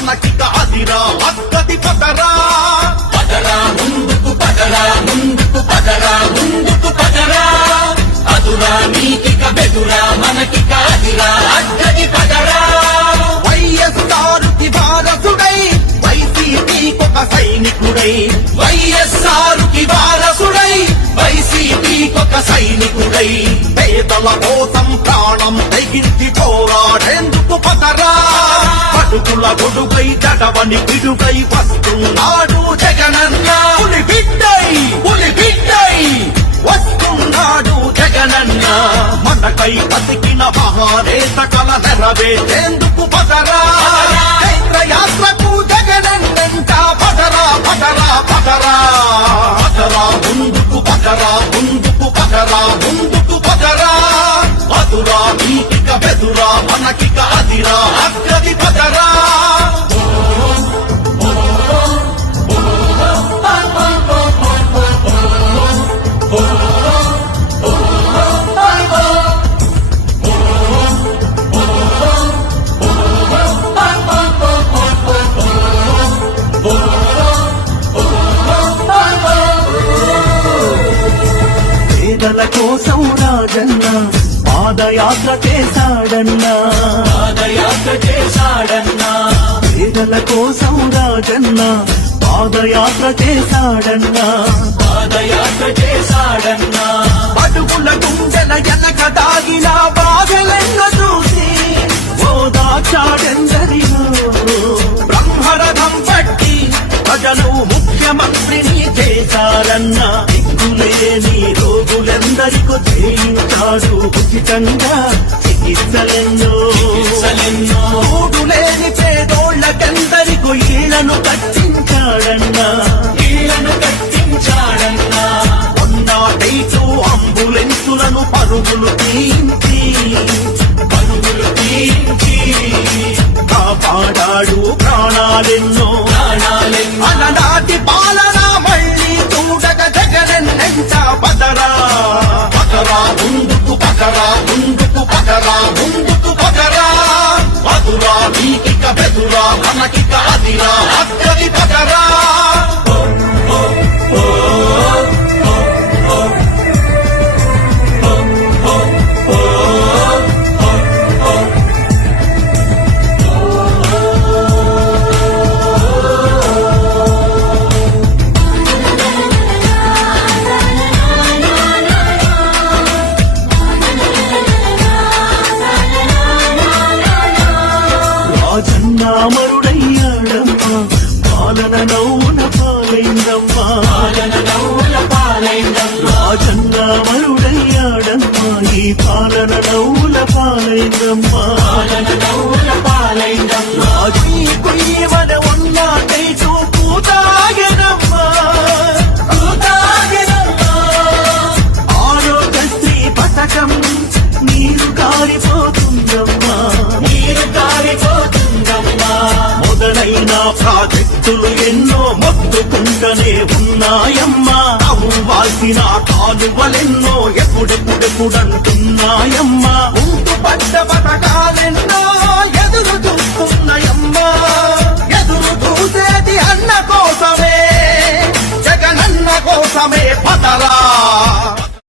మనకిక అదిరా అక్కది పదరా పదరా ముందుకు పదరా ముందుకు పదరా ముందుకు పదరా అదురా నీకిక బెదురా మనకిక అదిరా అక్కది పదరా వైఎస్ఆర్కి వారసుడై వైసీపీకొక సైనికుడై వైఎస్ఆర్కి వారసుడై వైసీపీకొక సైనికుడై పేదల కోసం ప్రాణం తెగించి పోరాడేందుకు పదరా పడుకుల గొడుగై జడవని పిడుగై వస్తున్నాడు జగనన్న పులి బిడ్డై వస్తున్నాడు జగనన్న మనకై బతికిన మహానేత కల నెరవేర్చేందుకు పదరా యాత్రకు జగనన్నంట పదరా పదరా పదరా పదరా ముందుకు పదరా ముందుకు పదరా ముందుకు పదరా అదురా నీకిక బెదురా మనకిక అదిరా అక్కది పదరా పేదల కోసం రాజన్న పాదయాత్ర చేశాడన్నా పాదయాత్ర చేశాడన్నా పేదల కోసం రాజన్న పాదయాత్ర చేశాడన్నా పాదయాత్ర చేశాడన్నా అడుగుల గుండెల ఎనక దాగిన బాధలెన్న చూసి ఓదాచాడెందరిలో బ్రహ్మరథం పట్టి ప్రజలు ముఖ్యమంత్రిని చేశారన్నా దిక్కులేని రోగులెందరికో చేయించాడు ఉచితంగా చికిత్సలెన్నో ఊడులేని పేదోళ్ళకెందరికో ఇళ్లను కట్టించాడన్నా మొన్నాటైతూ అంబులెన్సులను పరుగులు తీయించి కాపాడాడు ప్రాణాలెన్నో అలనాటి పాలన మళ్ళీ చూడగ జగనన్నంట పదరా పదరా ముందుకు పదరా ముందుకు పదరా ముందుకు పదరా అదురా నీకిక బెదురా మనకిక అదిరా అక్కది పదరా రాజన్నామరుడయ్యాడమ్మా పాలన నవ్వున పాలైందమ్మా రాజన్నామరుడయ్యాడమ్మా ఈ పాలన నవ్వుల పాలైందమ్మా రాజీ కుయ్యవన ఉన్నాటై చూపు తాగనమ్మా ఆరోగ్యశ్రీ పథకం నీరు కారిపోతుందమ్మా మొదలైన ప్రాజెక్టులు ఎన్నో మొత్తుకుంటనే ఉన్నాయమ్మా అవ్వాల్సిన కాలువలెన్నో ఎప్పుడెప్పుడెప్పుడంటున్నాయమ్మా ముందు పడ్డ పథకాలెన్నో ఎదురు చూస్తున్నాయమ్మా ఎదురు చూసేది అన్న కోసమే జగనన్న కోసమే పదరా